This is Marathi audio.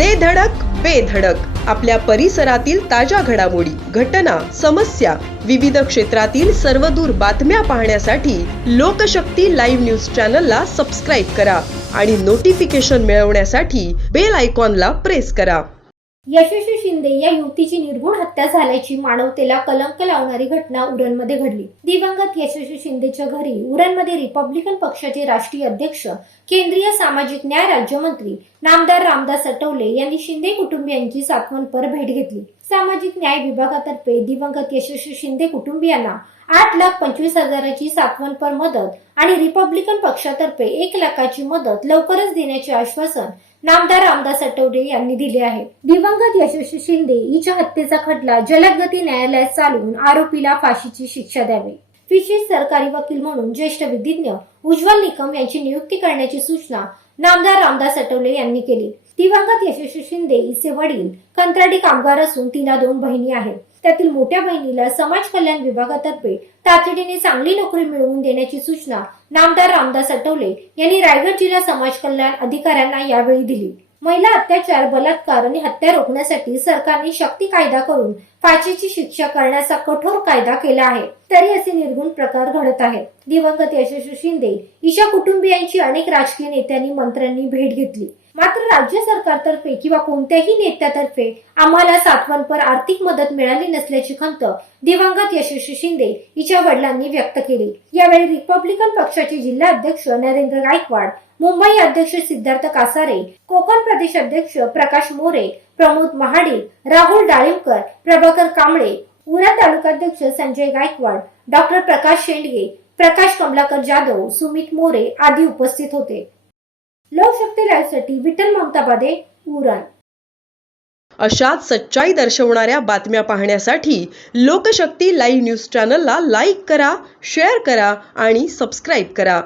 दे धडक बेधडक आपल्या परिसरातील ताज्या घडामोडी घटना समस्या विविध क्षेत्रातील सर्वदूर बातम्या पाहण्यासाठी लोकशक्ती लाईव्ह न्यूज चॅनलला सबस्क्राईब करा आणि नोटिफिकेशन मिळवण्यासाठी बेल आयकॉनला प्रेस करा. यशस्वी शिंदे या युवतीची निर्गुण हत्या झाल्याची मानवतेला कलंक लावणारी घटना उरणमध्ये घडली. दिवंगत यशस्वी शिंदेच्या घरी उरणमध्ये रिपब्लिकन पक्षाचे राष्ट्रीय अध्यक्ष केंद्रीय सामाजिक न्याय राज्यमंत्री नामदार रामदास आठवले यांनी शिंदे कुटुंबियांची सातवणपर भेट घेतली. सामाजिक न्याय विभागातर्फे दिवंगत यशस्वी शिंदे कुटुंबियांना आठ लाख पंचवीस हजाराची सातवणपर मदत आणि रिपब्लिकन पक्षातर्फे एक लाखाची मदत लवकरच देण्याचे आश्वासन नामदार रामदास आठवले यांनी दिले आहे. दिवंगत यशस्वी शिंदे हिच्या हत्येचा खटला जलदगती न्यायालयात चालवून आरोपीला फाशीची शिक्षा द्यावी. विशेष सरकारी वकील म्हणून ज्येष्ठ विधिज्ञ उज्ज्वल निकम यांची नियुक्ती करण्याची सूचना नामदार रामदास आठवले यांनी केली. दिवंगत यशस्वी शिंदे हिचे वडील कंत्राटी कामगार असून तिला दोन बहिणी आहेत. त्यातील मोठ्या बहिणीला समाज कल्याण विभागातर्फे तातडीने चांगली नोकरी मिळवून देण्याची सूचना नामदार रामदास आठवले यांनी रायगड जिल्हा समाज कल्याण अधिकाऱ्यांना यावेळी दिली. महिला अत्याचार बलात्कार आणि हत्या रोखण्यासाठी सरकारने शक्ती कायदा करून फाशीची शिक्षा करण्याचा कठोर कायदा केला आहे. तरी असे निर्गुण प्रकार घडत आहेत. दिवंगत यशस्वी शिंदे ईशा कुटुंबियांची अनेक राजकीय नेत्यांनी मंत्र्यांनी भेट घेतली. मात्र राज्य सरकारतर्फे किंवा कोणत्याही नेत्यातर्फे आम्हाला सातवनपर आर्थिक मदत मिळाली नसल्याची खंत दिवंगत यशस्वी शिंदे हिच्या वडिलांनी व्यक्त केली. यावेळी रिपब्लिकन पक्षाचे जिल्हा अध्यक्ष नरेंद्र गायकवाड मुंबई अध्यक्ष सिद्धार्थ कासारे कोकण प्रदेश अध्यक्ष प्रकाश मोरे प्रमोद महाडिक राहुल डाळिंबकर प्रभाकर कांबळे उरा तालुकाध्यक्ष संजय गायकवाड डॉक्टर प्रकाश शेंडगे प्रकाश कमलाकर जाधव सुमित मोरे आदी उपस्थित होते. लोकशक्ती लाईव्हसाठी विठ्ठल ममताबादे उरण. अशाच सच्चाई दर्शवणाऱ्या बातम्या पाहण्यासाठी लोकशक्ती लाईव्ह न्यूज चॅनलला लाईक करा शेअर करा आणि सबस्क्राईब करा.